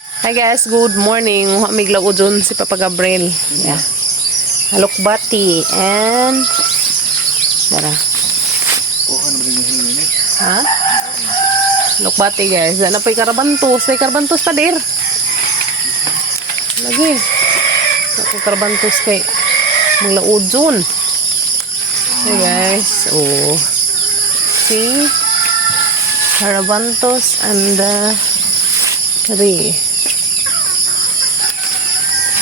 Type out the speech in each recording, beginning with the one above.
Hi guys, good morning. Miglaw ko dun si Papa Gabriel. Yeah. Halokbati and Dara. Ha? Halokbati guys. Ano pa karabantos? Ay karabantos ta dir. Lagi. Ako karabantos kay miglaw dun. Hey guys. Oh. See? Karabantos and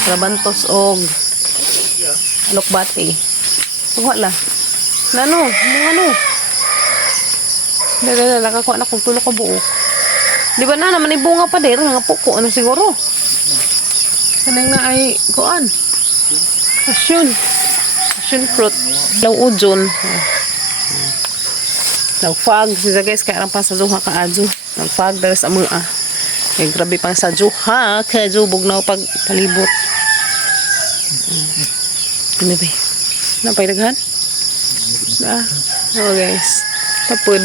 Karabantos og alokbati. Wala. Nano, ano? Dala nakakuha na kung tulo ka buo. Di ba na naman ibunga pa der nga puko ano siguro. Kanang na ay kuan. Passion fruit. Law ujon. Nagfag siya guys kaya lang pa sa duha ka adyo. Nagfag dari sa mga kay grabe pang sa duha ka jubog na pag palibot. Ano ba? Napay daghan? Oh guys. Tapod.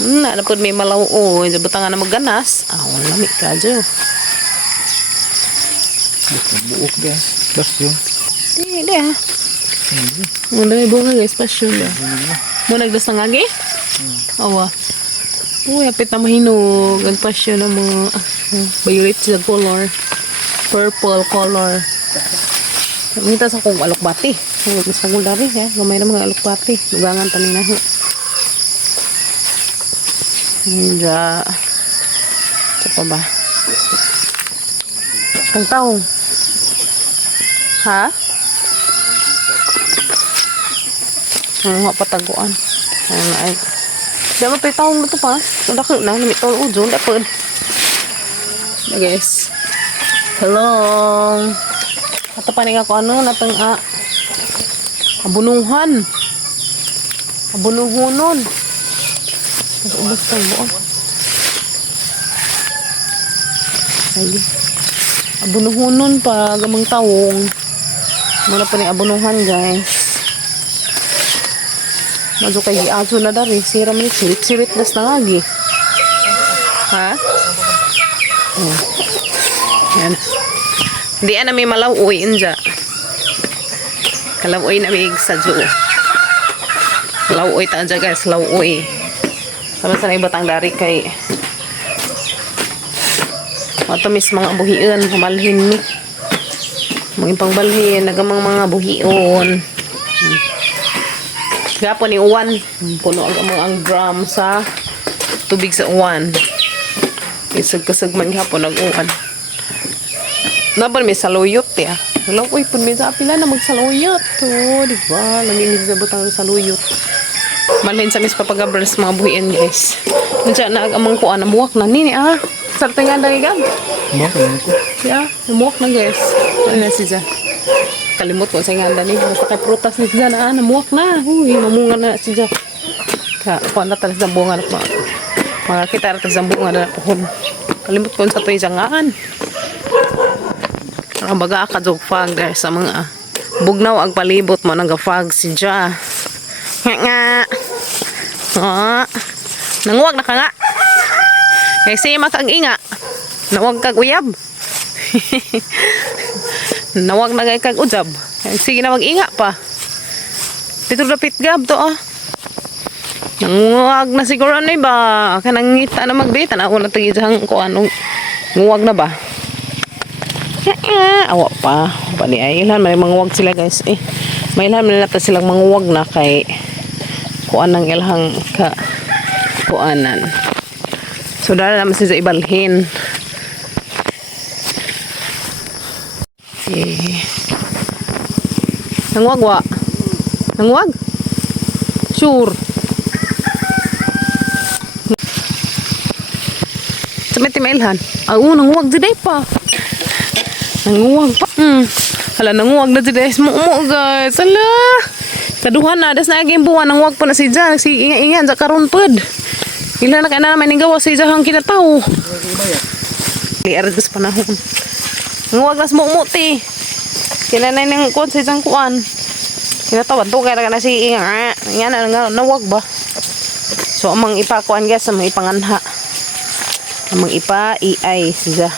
Napod may malaw o. Butangan na magganas. Wala mi ka jo. Buok guys. Pasyon. Hindi ha. Wala may bunga guys. Pasyon. Mo nagdas na ngagi? Awa. Uy, apit na mahinog. Ang pasyon na mga violet sa color. Purple color. Minta sa kong alokbati. Mas kong dari ya. Gamay na mga alokbati. Lugangan tanin na ho. Hindi. Ito pa ba? Kang taong. Ha? Ang nga pataguan. Ano ay. Diba pa taong na ito pa? Kung dako na. Namitol ujo. Dapat. Guys. Hello. Ato pa nga ko ano natang abunuhan. Abunuhonon. Ubos ta buo. Ay. Abunuhonon pa gamang tawong. Muna pa ni abunuhan guys. Medyo kay aso na dari. Sira man sirit das na lagi. Ha? Yan. Di na may malawoy inja. Kalawoy na may igsadyo. Lawoy ta dyan guys, lawoy. Sama sa ibatang dari kay matamis mga buhion, malhin ni. Mga pangbalhin, nagamang mga buhion. Gapo ni uwan. Puno ang drum sa tubig sa uwan. Isag-kasag man gapon nag-uwan. Naban may saluyot ya. Wala ko ipon may pila na magsaluyot. Oh, di ba? Lamig sa butang saluyot. Malhin sa mis papagabras mga buhiin guys. Nandiyan na amang kuan na buwak na nini Sarta nga dali gab. Buwak na ko. Yeah, buwak na guys. Ano na siya? Kalimot ko sa nga dali. Basta kay prutas ni siya na namuwak na. Uy, mamunga na siya. Kuan na talaga sa bunga na pa. Mga kita ratas sa bunga na pohon. Kalimot ko sa to isangaan. Ang baga akadog fag guys sa mga bugnaw ang palibot mo nang gafag si Ja. Nga. Nanguwag na ka nga. Kasi makag inga. Nawag kag uyab. Nawag na kag ujab. Sige na mag-inga pa. Dito dapit gab to Nanguwag na siguro na ba? Kanang ngita na magdita na ako na tagijang ko anong nguwag na ba? Awa pa. Pali ay ilan may manguwag sila guys may ilan man nata silang manguwag na kay kuan ng ilhang kuanan. So dala naman siya ibalhin. Nanguwag wa? Nanguwag? Sure. Sa may timailhan. Nanguwag di pa. Nanguwag pa. Hala, nanguwag na di guys. Mo guys. Hala. Kaduhan na. Das na aging buwan. Nanguwag pa na si Jan. Si ingan sa karon pod. Ilan na ka na naman gawa si Jan kinataw. Liar gas panahon. Nanguwag na smukmuti. Kailan na yung kuwan si Jan kuwan. Kinatawad to. Kaya na si ingan. Ingan na nawag ba. So amang ipakuan guys. Amang ipanganha. Amang ipa iay siya.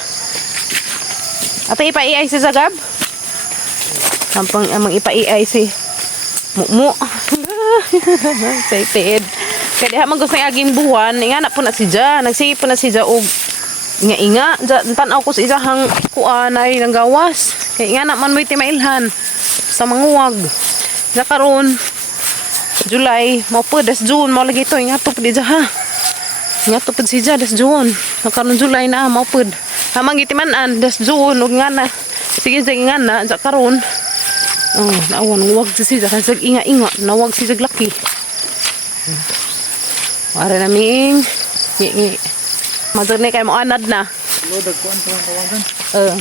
Ato ipa-iay si Zagab. Amang ipa-iay si Mumu. Excited. Kaya diha man gusto ng aging buwan, nga na po na si Ja. Nagsige po na si Ja og inga-inga. Tanaw ko sa isahang kuan ay nang gawas. Kaya nga na man mo'y timailhan sa manguwag. Ja karon July, mo po des June, mo lagi to nga to di Ja ha. Nga to pud si Ja des June. Karon July na mo pud. Hamang gitiman-an des June ug nga na. Sige sige nga na ja karon. Oh, nawan wag si Ja kasi inga-inga, nawag si Ja laki. Para naming ngi. Madur ni kay mo anad na. Lodag ko ang tawagan.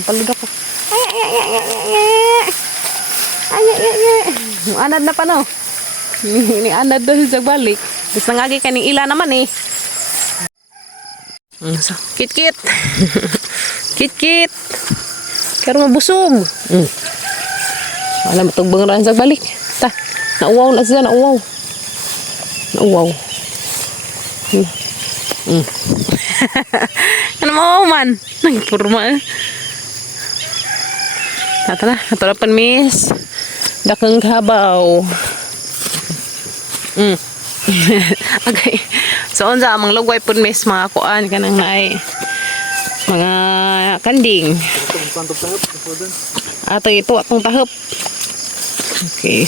Palud ako. Mo anad na pa no. Ni anad daw siya balik. Bis nangagi kaning ila naman eh. So, kit-kit. Kit-kit. Karo mabusog. Wala matugbang ran sa balik. Ta, nauwaw na siya, nauwaw. Nauwaw. Ano mo man? Nagpurma. Tara, natulapan miss. Dakang kabaw. Okay. So unsa amang lugway pud miss mga kuan kanang naay mga kanding. Ato ito atong tahop. Okay.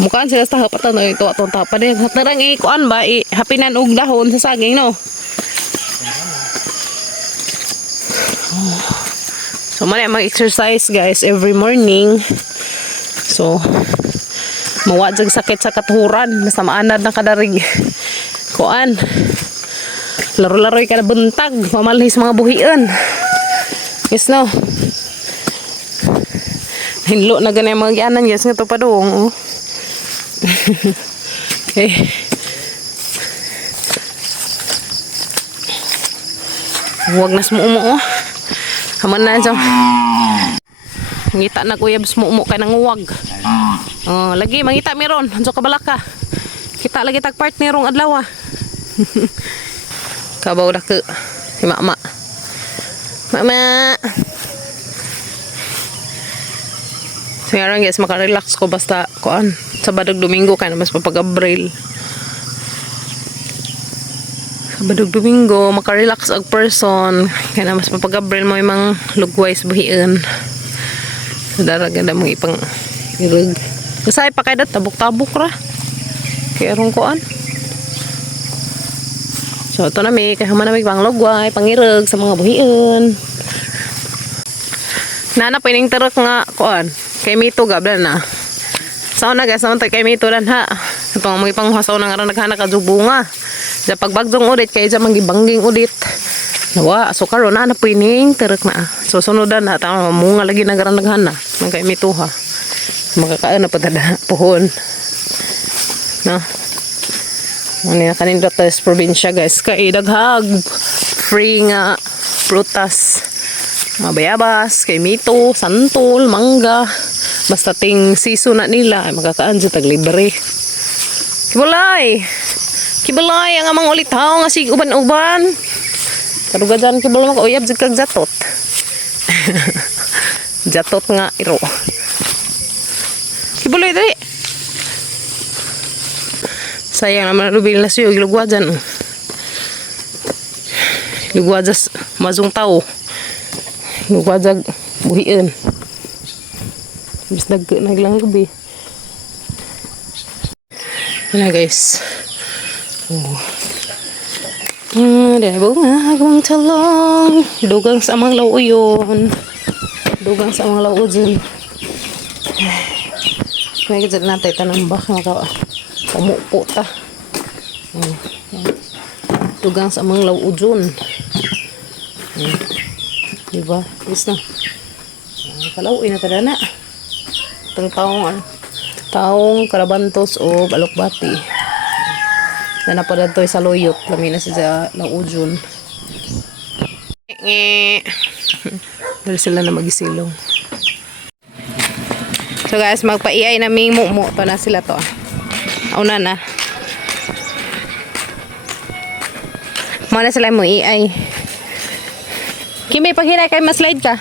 Mukaan sila sa tahop ato na ito atong tahop pa din. Hatarang kuan ba hapinan og dahon sa saging no. So man mag-exercise guys every morning. So mawadjag sakit sa katuhuran basta maanad na kadarig kuan laro-laroy ka na buntag mamalhis mga buhian yes no hinlo na ganay mga gianan yes nga to pa dong okay huwag na sumumo haman na dyan ngita na kuya sumumo ka nang huwag. Oh, lagi mangita meron, anso ka balaka. Kita lagi tag partner rong adlaw. Kabaw dak si mama. Mama. Sayang guys, maka-relax ko basta kuan. Sabado Domingo kana mas papag-Abril. Sabado Domingo maka-relax og person kana mas papag-Abril mo imong lugways buhian. Daraga na mo ipang irog. Kasay pa kay dat tabok-tabok ra. Kay arong kuan. So to na mi kay human na mi panglugway, pangirog sa mga buhian. Nana pining terek nga kuan. Kay mito gabla na. Sao na guys, naman kay mito lan ha. Itong mga panghasaw na nga naghana ka bunga. Sa pagbagjong udit kay sa mangibangging udit. Nawa, so karon na pining terek na. So sunodan na ta mga lagi naghana ng kay mito ha. Makakaan na patada pohon no ano na kanin dito sa probinsya guys kay daghag free nga prutas mabayabas kay mito santol mangga basta ting season na nila ay makakaan sa taglibre kibalay ang amang ulitaw nga sig uban-uban kaduga dyan kibalay makauyab sig kag jatot jatot nga iro kibuloy dali. Sayang naman lubil na siyo gilugwajan. Lugwajas mazung tao. Lugwajag buhian. Bis naglang gabi. Yan guys. Oh. Dahil bunga agmang talong. Dugang sa amang lauyon. Dugang sa amang lauyon. May kita natin tanambak maka pamupo ta. Dugang sa mga laujon. Diba? Is na. Kalawin na tada na. Itong taong karabantos o balokbati. Na napadad to sa loyot. Lami na sa laujon. Dahil sila na magisilong. So guys, magpa-iay naming mumu. To na sila to. Una na. Mana sila mo iay. Kimi, paghinay kay maslide ka.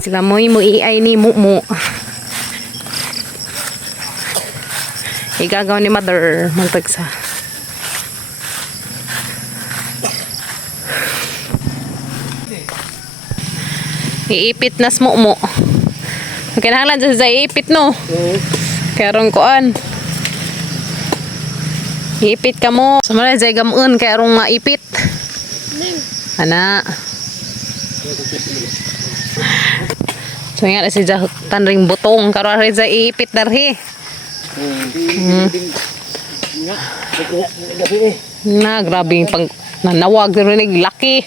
Sila mo iay ni Mumu. Igagaw ni mother magtagsa. Iipit na Mumu. Kinahanglan sa iipit no. Karong kuan. Iipit ka mo. Sumala sa gamun karong maipit. Ana. So nga si tanring butong karon rin sa iipit darhi. Na grabe pang nanawag rinig laki.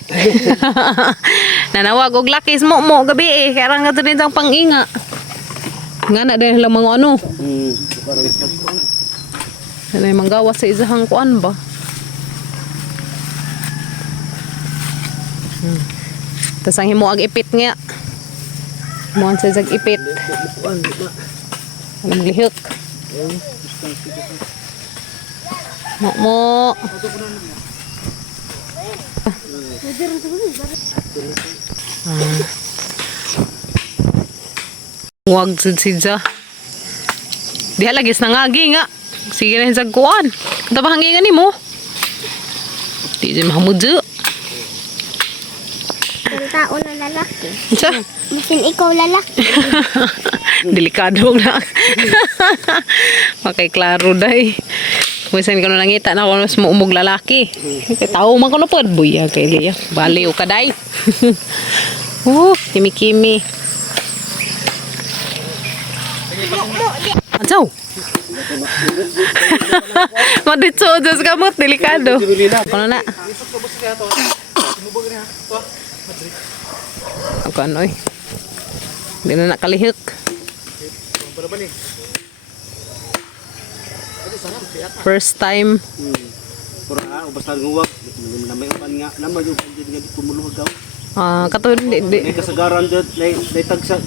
Nanawag og laki mo gabi kaya nga din sang panginga. Nga na din lang mga ano. Ano yung manggawas sa isahang kuan ba? Tapos ang himuag ipit nga. Himuan sa isang ipit. Anong lihok? Mo. Huwag sidja. Diha lagis nangagi nga. Sige na sa kuan. Kanta ba hangingan ni mo? Di dyan mahamudyo. Ang tao na lalaki. Sa? Masin ikaw lalaki. Delikado na. Makay klaro day. Wisan ka na nangita na kung mas muumog lalaki. Tao man ko na po. Buya kay Leah. Baliw ka day. Kimi-kimi. Ansaw? Maditso dyan sa kamot. Delikado. Ano na? Ako ano eh. Hindi na nakalihik. First time. Pura basta nguwag. Namay upan nga. Namay upan dyan nga di pumuluhag daw. Katulad di. May kasagaran dyan. May tagsa.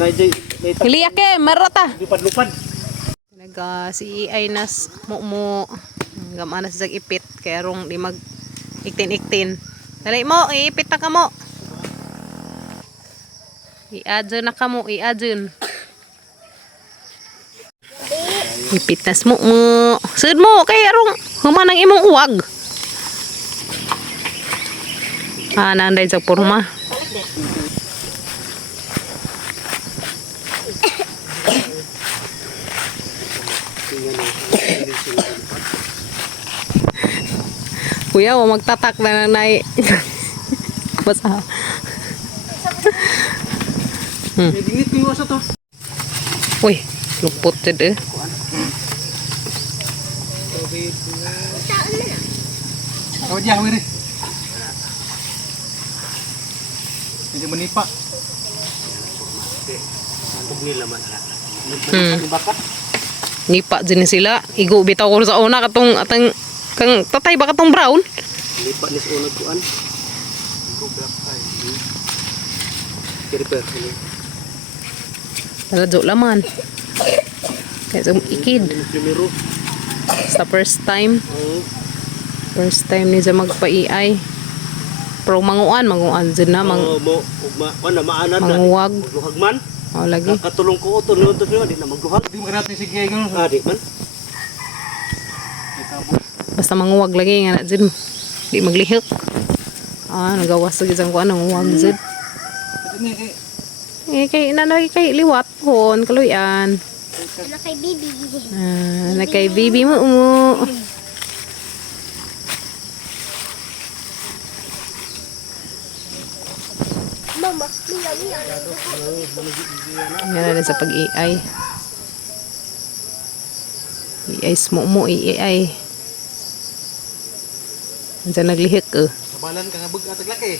Hiliyak eh. Marata. Lupad-lupad. Si Ainas mo gamana sa ipit kaya rong di mag iktin. Dali mo, iipit na ka mo. I-adjun na ka mo, i-adjun. Ipit na mo. Sud mo, kaya rong humanang imong uwag. Nanday sa purma. Kuya, magtatak na nanay. Basta. Dingit ko yung asa to. Uy, lupot dyan eh. Kau dia wiri. Hindi manipa. Nipa dyan sila. Igo bitaw ko sa una katong atang kang tatay ba katong brown? Lipat ni sa unag kuan. Go black eye. Kiriper. Taladyo laman. Kaya sa ikid. Primero. Sa first time. First time ni sa magpa-iay. Pero manguan dyan na. Mo wala maanan na. Manguwag. Magluhag man. Lagi. Katulong ko uton nun to di na magluhag. Di mo natin sige ganun. Di man. Basta manguwag lagi nga na dyan. Di maglihok. Nagawas sa gisang ko anong uwag dyan. Kay liwat hon, kaluyan. Ano kay bibi? Kay bibi mo. Mama, mia. Yan na sa pag-iay. Iay mo, iay. Diyan naglihik Sabalan ka nga bug atag laki.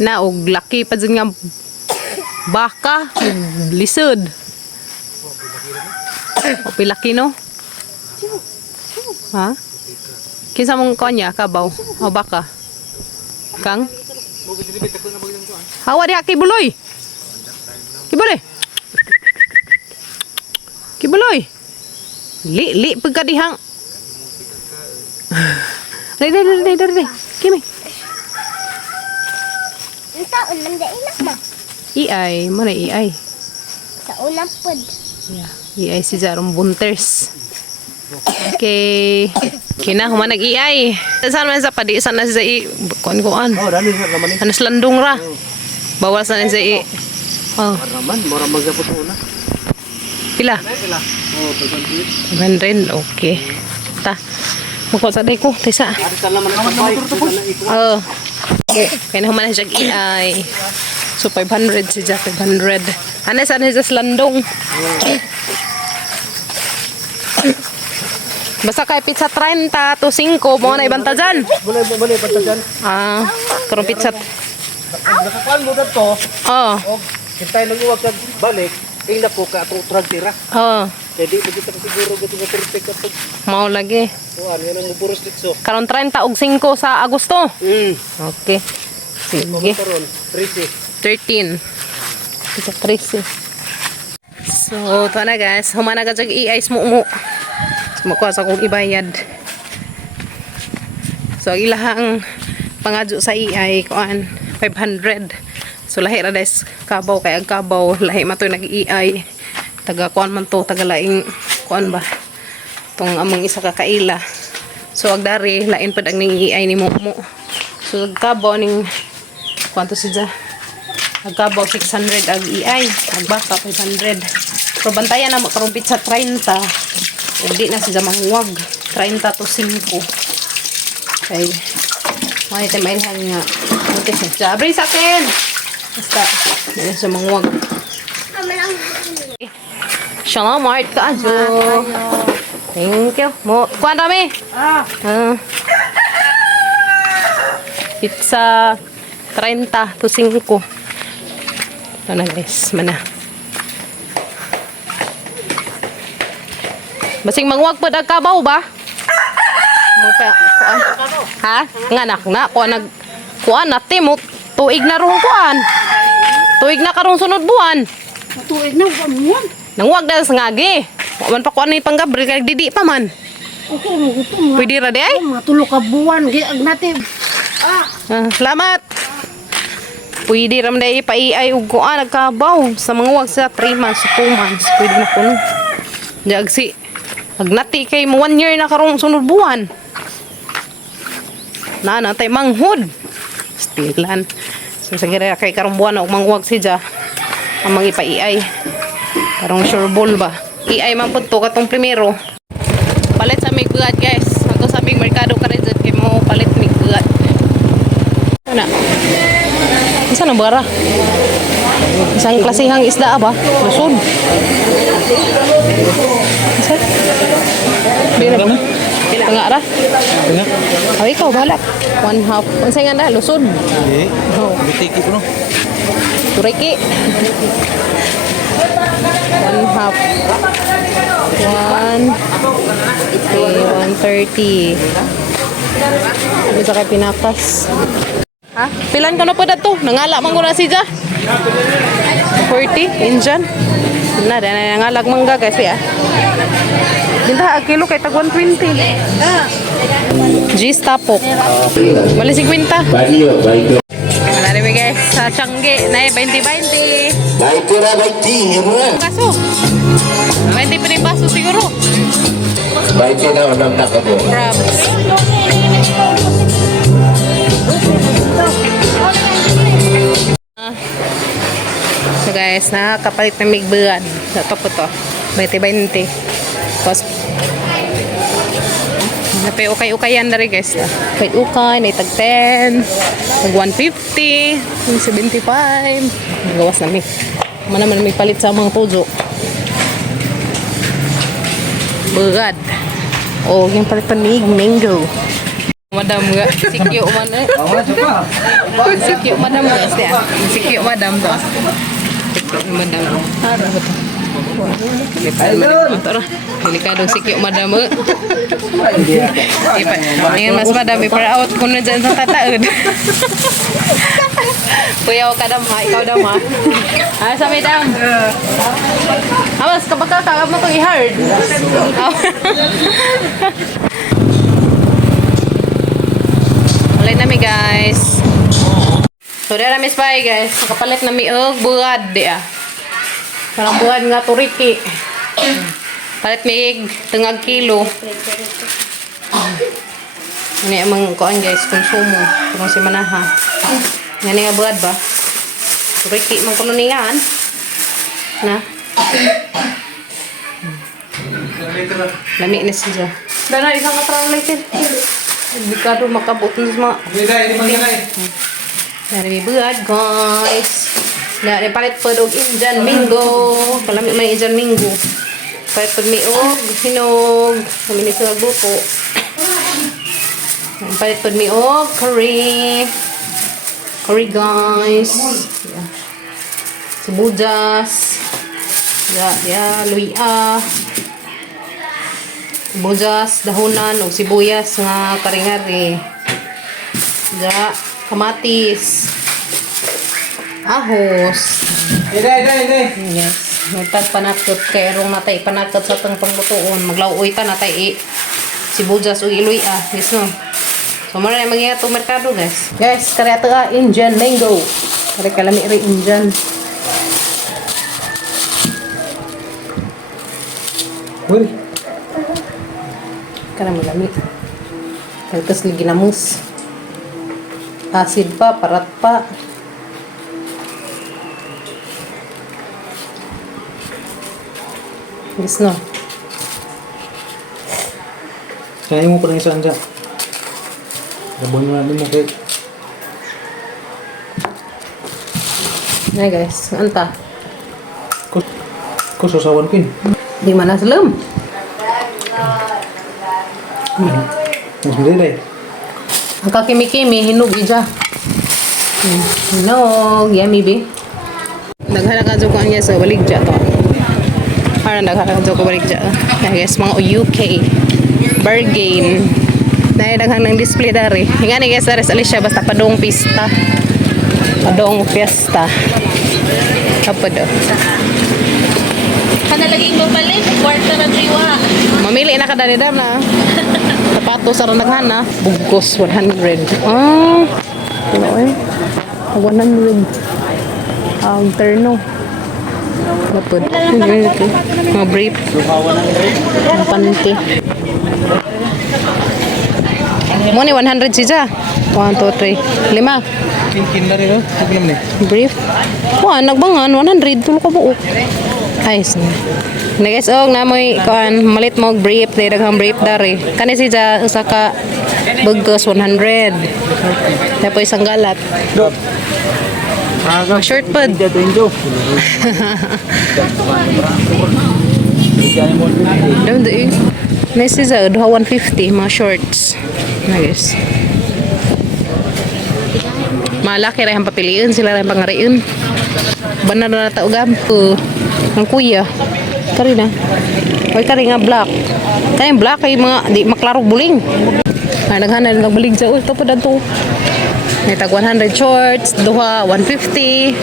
og laki pa dyan nga baka, lisod. O pilaki no? Ha? Kinsa mong kanya, kabaw? O baka? Kang? Hawa diha kibuloy. Kibuloy. Kibuloy. Li pagkadihang. Dai. Kimi. taon man dahil na ma. EI, mo na EI. Sa unang pod. Yeah. EI si Jarom Bunters. Okay. Kina, human nag-EI. Saan man sa padi, saan na siya kuan-kuan. Oh, dali na naman ni. Anas landong ra. Bawal sa siya Oh, Naman, mura magapot una. pila? Sila. Oh, pagbantit. 100, okay. Ta. Mukha sa day ko, tisa. Ari sala man ang bike, na iko. Oh. Kaya na human na siya EI. So 500 siya, 500. Anas siya sa landong. Basta kay pizza 30 to 5 mo na ibanta dyan. Boleh patah dyan. Karong pizza. Nakakuan mo na to. Oh. O, hintay nang uwag kag balik. Tingnan ko ka atong trag tira. Oh. Jadi begitu ka siguro gato nga perfect kapag Mao lagi. kuan yan ang muburos dito. Karon 30 og 5 sa Agosto. Okay. Sige. Karon 13. 13. Pizza 13. So, ito na guys. Humana ka dyan i-ice mo. Makuha sa kong ibayad. So, ang ilahang pangadyo sa EI, kuan, 500. So, lahi ra des, kabaw, kay ang kabaw, lahi matoy nag-EI. Taga kuan man to, taga laing, kuan ba? Itong among isa kakaila. So, agdari, lain pa ang ning EI ni mo. So, kabaw ning, kuan to siya. Agkabaw 600 ag EI, agbaka 500. Pero bantayan na makarong pizza 30. Hindi na siya manguwag. 30 to 5. Okay. May temailhan nga. Buti siya. Abri sa akin! Basta, hindi na siya manguwag. Salamat ka, Ajo. Thank you. Kuhan kami? Pizza 30 to 5. Ito na guys. Mana. Basing manguwag po nagkabaw ba? Kuan. Ha? Nga na. Kuan natin mo. Tuig na rong kuan. Tuig na karong sunod buwan. Tuig na buwan. Nanguwag na sa ngagi. Man pa kuan ni panggabri kay didi pa man. Okay, gutom nga. Pwede ra di ay? Matulog ka buwan. Giag natin. Salamat. Pwede ram na ipa-iay ug kuan nagkabaw sa manguwag sa 3 months, 2 months. Pwede na kuno. Jag si agnati kay mo 1 year na karong sunod buwan. Na tay manghod. Stilan. So sa gira kay karong buwan og manguwag siya. Ang mga ipa-iay. Karong sure ball ba. Iay man pud to katong primero. Palit sa mig bugat guys. Ato sa big merkado ka rin kay mo palit mig bugat. Ana. Isa na bara? Isang klasihang isda ba? Lusod. Isa? Bila ba? Tengah ra? Tengah. Awi ikaw balak. 1/2. Unsay nga na lusod? Eh, bitiki ko no. Turiki. 1/2. 130. Bisa kay pinakas. Ha? Pilan ka na po dato? Nangala man ko na si Ja. 40 Indian. Na dana nangalag mangga kasi ah. Dinta kilo kay tag 120. G's tapok. Bali 50. Wala rin guys sa Changi na 20-20. Kaso. 20 pa rin baso siguro. Crabs. So guys, nakakapalit ng migbuan. Ito po to. 20-20. Tapos, napay-ukay-ukayan na rin guys. Ukay-ukay, may tag 10, tag 150, 75. Gawas namin. Naman may palit sa mga tujo. Bugad. O, yung palit pa mango. Madam nga. Sikyo man eh. Sikyo madam guys ya. Sikyo madam to. Sikyo madam. Ano ba to? Lipat madam. Ito ra. Delikadong sikyo madam. Ipa. Ngayon mas madam. Ipara-out ko na dyan sa tataod. Kuya ka dam ha. Ikaw dam ha. Ah, sa madam. Awas kapag kakagab mo itong i-hard. Ulit namin guys. So, dara Miss Pai, guys. Makapalit na mi og buwad, di ah. Parang buwad nga turiki. Palit mi tengag kilo. Ini amang kuan guys, konsumo. Kung si manaha. Ngani nga buwad ba? Turiki man kuno ningan. Na. Lami na siya. Dara isang ka-translated. Bikado makabot na sa mga. Dari buat guys. Dari palit pedog Indian Minggo. Kalami may Indian Minggo. Palit ped mi og hinog. Kami ni sa luto. Palit ped mi og curry. Curry guys. Sibuyas. Luya. Sibuyas, dahonan o sibuyas nga karingari. Kamatis. Ahos. Yes. Nagtad panakot kay rong natay panakot sa tang panglutoon. Maglauoy ta natay sibuyas o iluya. Yes no. So mara na mangyaya to merkado guys. Guys, kare ato Indian mango. Kare kalami ri Indian. Uri. Kana malami. Kalkas lagi namus. Asid pa, parat pa. Yes no. Kaya mo pa rin isang dyan. Gabon mo natin mo kay. Nah guys, anta. Ko sasawan pin. Di mana selam? Mas mending Ang kakimi-kimi, hinog ija. Hinog, yummy be. Naghanap ka ko niya sa baligja to. Para naghanap ka ko baligja. Nah guys, mga UK. Bargain. Daghang ng display dari. Nga ni guys, dari sa Alicia basta padong pista. Padong fiesta. Apa do? Kada lagi mapalit, kwarta na driwa. Mamili na ka dali na. Sapatos sa ranaghan na. Bugkos 100. Ah. Ano eh? 100. Ang terno. Lapod. Mga brief. Mga panty. Mo ni 100 siya. 1, 2, 3, 5. kin na rin, no? Sige naman Brief. Wah, nagbangan 100 tulo ka buok. Ayos na. Na guys, og namoy kuan malit mo og brief, dai daghang brief dari. Kani si ja usa ka bugkos 100. Tapos isang galat. Short pad. Daw di. Nice is 150 mga shorts. Na guys. Malaki ra ang papiliin sila ra ang pangariin. Banar na ta ugam ko. Ang kuya. Kari na. Oy kari nga black. Kay black kay mga di maklaro buling. Naghanan nagbalig sa ito pa dato. May tag 100 shorts, duha 150.